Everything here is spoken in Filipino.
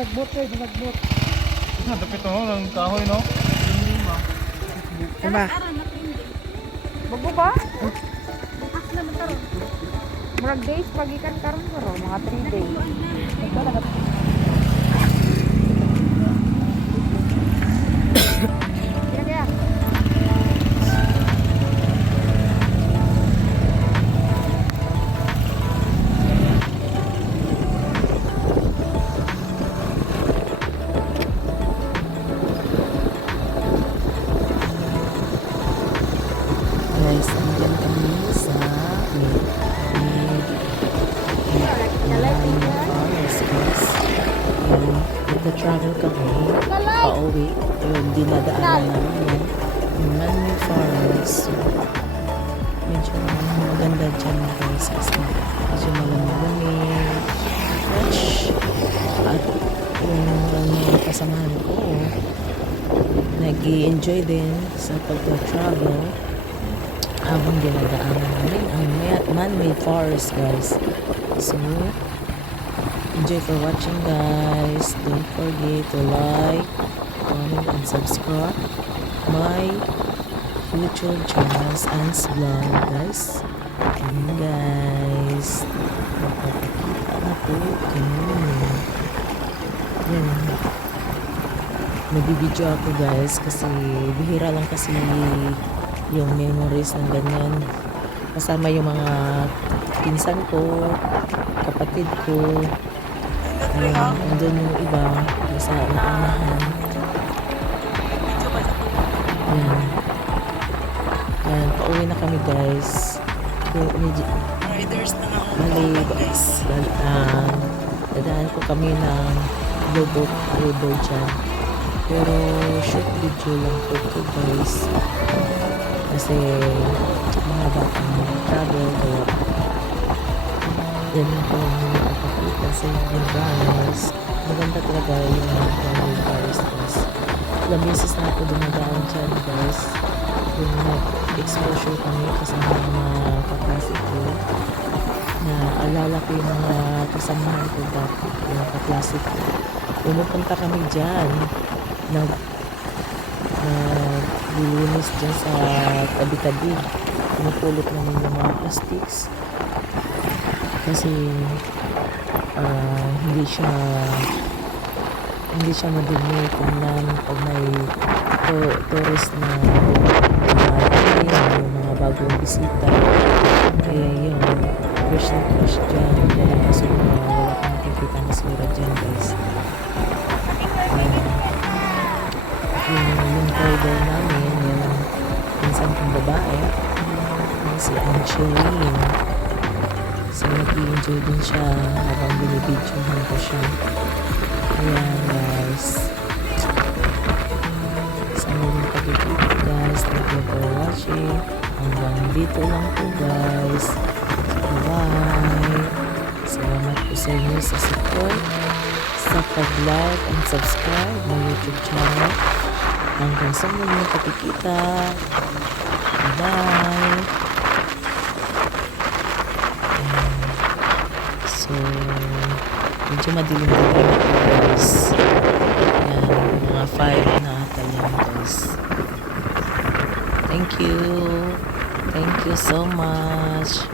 Nagbot kayo, nagbot. Dapit mo ng kahoy, no? Diba? Bago ba? Murag days pagikan karon pero mga 3 days. Ito na. Kaya. Guys, andyan kami sa forest guys. Nagka-travel kami pauwi. Yung dinadaanan namin yan. Yung Manly Forest. So, medyo maganda dyan guys. Kasi medyo malamig. Fresh. At yung mga kasamahan ko nag-i-enjoy din sa pagka-travel habang dinadaanan namin ang man-made forest guys. So enjoy for watching guys. Don't forget to like, comment and subscribe my YouTube channels and vlog guys. And guys, magpapakita na po kami. Yan, nabibidyo ako guys kasi bihira lang kasi yung memories ng ganyan kasama yung mga pinsan ko, kapatid ko. Andun yung iba nasa naunahan. Yan, pauwi na kami guys. Riders na nga mali guys. Dadaan ko kami ng Lobot River dyan, pero short video lang po ito guys kasi mga batang travel kaya yan po ang nakapakita sa inyo guys. Maganda talaga yung mga forest guys. Ilang beses na ako dumadaan dyan guys, yung exposure kami kasama mga kaklase ko na alala ko yung mga kasamahan ko dati, yung kaklase ko. Pumupunta kami dyan naglilinis dyan sa tabi-tabi. Pinupulot namin yung mga plastics kasi hindi siya madumi kung pag may tourist na yung mga bagong bisita. Kaya yun, fresh na fresh dyan. Wala kang nakikita na sura dyan guys. Yung driver namin, yung minsan kong babae, si Angeline. So nag-i-enjoy din siya habang binibidyohan ko siya. Ayan guys, sa muling pagkikita guys, thank you for watching. Hanggang dito lang po guys. Bye. Salamat po sa inyo sa support, sa pag-like and subscribe ng YouTube channel. Hanggang sa muling pagkikita. Bye. So medyo madilim-dilim ako guys. Yan, mga 5 na ata yan guys. Thank you so much.